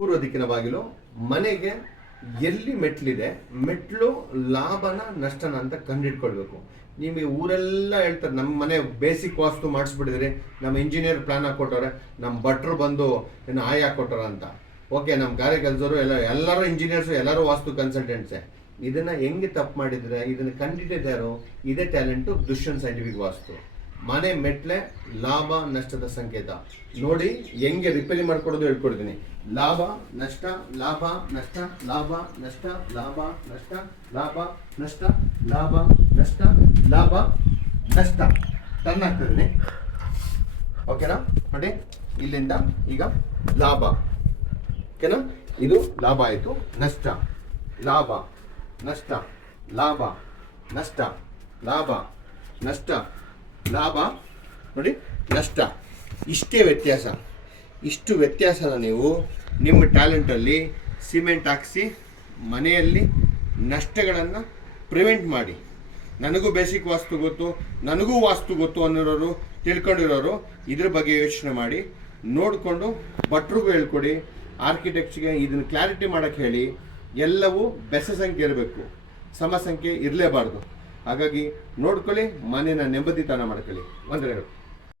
ಪೂರ್ವ ದಿಕ್ಕಿನ ಬಾಗಿಲು, ಮನೆಗೆ ಎಲ್ಲಿ ಮೆಟ್ಲಿದೆ, ಮೆಟ್ಲು ಲಾಭನ ನಷ್ಟನ ಅಂತ ಕಂಡಿಡ್ಕೊಳ್ಬೇಕು ನಿಮಗೆ ಊರೆಲ್ಲ ಹೇಳ್ತಾರೆ, ನಮ್ಮ ಮನೆ ಬೇಸಿಕ್ ವಾಸ್ತು ಮಾಡಿಸ್ಬಿಟ್ಟಿದ್ರಿ ನಮ್ಮ ಇಂಜಿನಿಯರ್ ಪ್ಲಾನ್ ಹಾಕೊಟ್ಟವ್ರೆ ನಮ್ಮ ಭಟ್ರು ಬಂದು ಏನು ಆಯ್ ಹಾಕೊಟ್ಟಾರ ಅಂತ. ಓಕೆ ನಮ್ಮ ಗಾರೆ ಕೆಲಸರು ಎಲ್ಲ, ಎಲ್ಲರೂ ಇಂಜಿನಿಯರ್ಸು ಎಲ್ಲರೂ ವಾಸ್ತು ಕನ್ಸಲ್ಟೆಂಟ್ಸೇ ಇದನ್ನ ಹೆಂಗೆ ತಪ್ಪು ಮಾಡಿದರೆ ಇದನ್ನ ಕಂಡಿಡಿದ ಯಾರು? ಇದೇ ಟ್ಯಾಲೆಂಟು ದುಷ್ಯನ್ ಸೈಂಟಿಫಿಕ್ ವಾಸ್ತು. ಮನೆ ಮೆಟ್ಲೆ ಲಾಭ ನಷ್ಟದ ಸಂಕೇತ. ನೋಡಿ ಹೆಂಗೆ ರಿಪೇರಿ ಮಾಡ್ಕೊಡೋದು ಹೇಳ್ಕೊಡ್ತೀನಿ. ಲಾಭ, ನಷ್ಟ ಲಾಭ ನಷ್ಟ ಲಾಭ ನಷ್ಟ ಲಾಭ ನಷ್ಟ ಲಾಭ ನಷ್ಟ ಲಾಭ ನಷ್ಟ ಲಾಭ, ನಷ್ಟ. ಟರ್ನ್ ಆಗ್ತದೆ ಓಕೆನಾ ನೋಡಿ. ಇಲ್ಲಿಂದ ಈಗ ಲಾಭ. ಓಕೆನಾ ಇದು ಲಾಭ ಆಯಿತು. ನಷ್ಟ. ಲಾಭ. ನಷ್ಟ. ಲಾಭ. ನಷ್ಟ. ಲಾಭ. ನಷ್ಟ. ಲಾಭ. ನೋಡಿ, ನಷ್ಟ. ಇಷ್ಟೇ ವ್ಯತ್ಯಾಸ. ಇಷ್ಟು ವ್ಯತ್ಯಾಸನ ನೀವು ನಿಮ್ಮ ಟ್ಯಾಲೆಂಟಲ್ಲಿ ಸಿಮೆಂಟ್ ಹಾಕಿಸಿ ಮನೆಯಲ್ಲಿ ನಷ್ಟಗಳನ್ನು ಪ್ರಿವೆಂಟ್ ಮಾಡಿ. ನನಗೂ ಬೇಸಿಕ್ ವಾಸ್ತು ಗೊತ್ತು, ನನಗೂ ವಾಸ್ತು ಗೊತ್ತು ಅನ್ನೋರು ತಿಳ್ಕೊಂಡಿರೋರು ಇದ್ರ ಬಗ್ಗೆ ಯೋಚನೆ ಮಾಡಿ. ನೋಡಿಕೊಂಡು ಭಟ್ರಿಗೂ ಹೇಳ್ಕೊಡಿ ಆರ್ಕಿಟೆಕ್ಟ್ಸ್ಗೆ ಇದನ್ನು ಕ್ಲಾರಿಟಿ ಮಾಡೋಕ್ಕೆ ಹೇಳಿ, ಎಲ್ಲವೂ ಬೆಸ ಸಂಖ್ಯೆ ಇರಬೇಕು. ಸಮ ಸಂಖ್ಯೆ ಇರಲೇಬಾರ್ದು. ಹಾಗಾಗಿ ನೋಡ್ಕೊಳ್ಳಿ ಮನೇನ ನೆಮ್ಮದಿತನ ಮಾಡ್ಕೊಳ್ಳಿ. ವಂದನೆಗಳು.